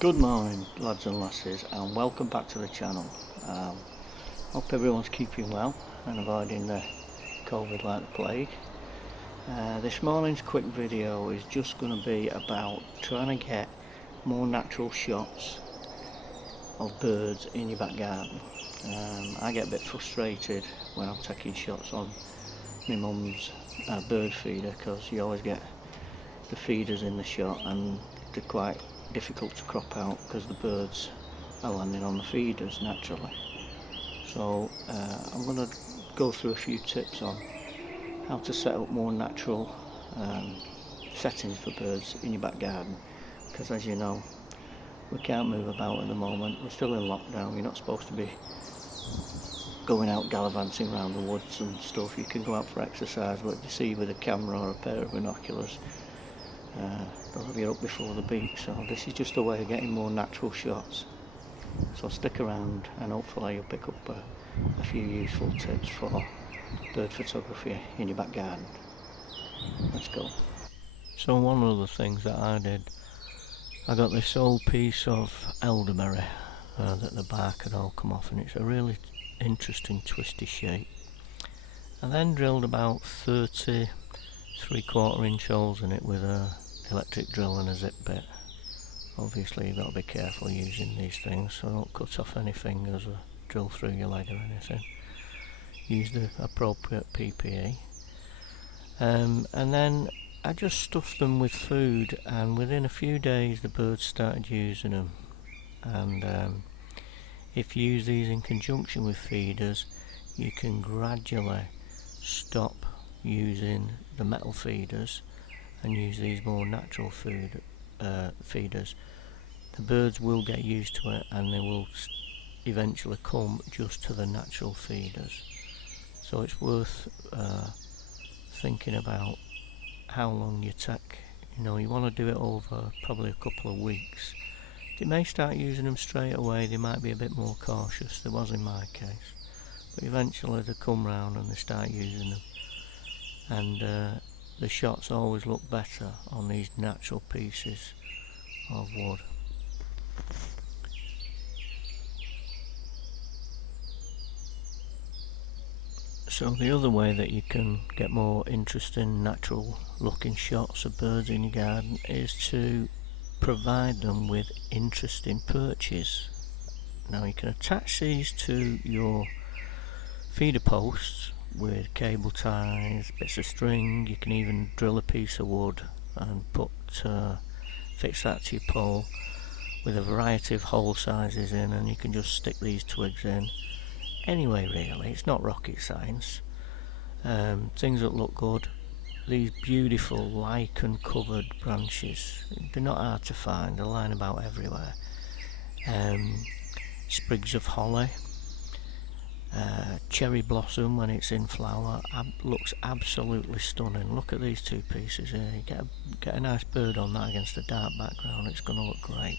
Good morning, lads and lasses, and welcome back to the channel. Hope everyone's keeping well and avoiding the COVID like the plague. This morning's quick video is just going to be about trying to get more natural shots of birds in your back garden. I get a bit frustrated when I'm taking shots on my mum's bird feeder, because you always get the feeders in the shot and they're quite difficult to crop out because the birds are landing on the feeders naturally. So I'm going to go through a few tips on how to set up more natural settings for birds in your back garden, because as you know, we can't move about at the moment. We're still in lockdown. You're not supposed to be going out gallivanting around the woods and stuff. You can go out for exercise, but if you see with a camera or a pair of binoculars, they'll have you up before the beak. So this is just a way of getting more natural shots. So stick around and hopefully you'll pick up a few useful tips for bird photography in your back garden. Let's go. So one of the things that I did, I got this old piece of elderberry that the bark had all come off, and it's a really interesting twisty shape. I then drilled about 30 3/4 inch holes in it with a electric drill and a zip bit. Obviously you've got to be careful using these things, so don't cut off any fingers or drill through your leg or anything. Use the appropriate PPE. And then I just stuffed them with food, and within a few days the birds started using them. And if you use these in conjunction with feeders, you can gradually stop using the metal feeders and use these more natural feeders. The birds will get used to it and they will eventually come just to the natural feeders. So it's worth thinking about how long you take. You want to do it over probably a couple of weeks. They may start using them straight away, they might be a bit more cautious. There was in my case, but eventually they come round and they start using them, and the shots always look better on these natural pieces of wood. So the other way that you can get more interesting natural looking shots of birds in your garden is to provide them with interesting perches. Now you can attach these to your feeder posts with cable ties, bits of string. You can even drill a piece of wood and fix that to your pole with a variety of hole sizes in, and you can just stick these twigs in. Anyway, really, it's not rocket science. Things that look good, these beautiful lichen covered branches, they're not hard to find, they're lying about everywhere. Sprigs of holly, cherry blossom when it's in flower, looks absolutely stunning. Look at these two pieces here. You get a nice bird on that against a dark background, it's going to look great.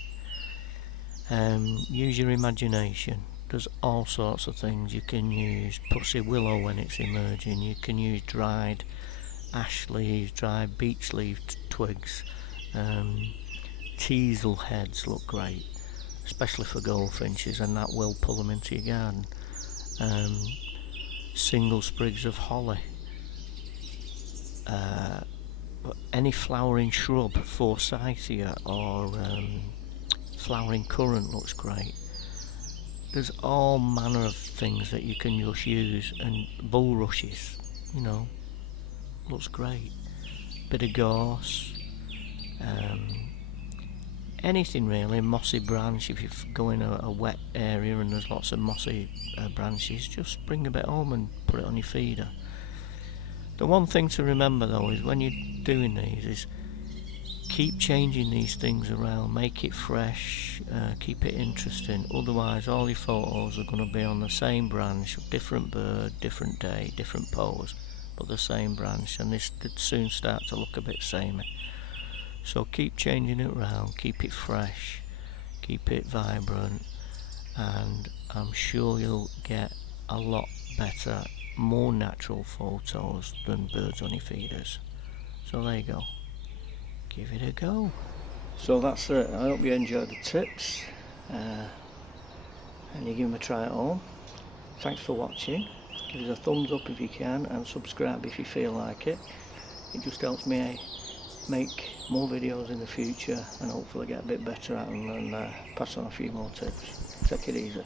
Use your imagination. There's all sorts of things. You can use pussy willow when it's emerging, you can use dried ash leaves, dried beech leaf twigs. Teasel heads look great, especially for goldfinches, and that will pull them into your garden. Single sprigs of holly, any flowering shrub, forsythia or flowering currant looks great. There's all manner of things that you can just use, and bulrushes, looks great. Bit of gorse, anything really. Mossy branch, if you go in a wet area and there's lots of mossy branches, just bring a bit home and put it on your feeder. The one thing to remember though is when you're doing these is keep changing these things around, make it fresh, keep it interesting. Otherwise all your photos are going to be on the same branch, different bird, different day, different pose, but the same branch, and this could soon start to look a bit samey. So keep changing it around, keep it fresh, keep it vibrant, and I'm sure you'll get a lot better, more natural photos than birds on your feeders. So there you go, give it a go. So that's it. I hope you enjoyed the tips and you give them a try at home. Thanks for watching. Give us a thumbs up if you can, and subscribe if you feel like it. It just helps me make more videos in the future and hopefully get a bit better at them and pass on a few more tips. Take it easy.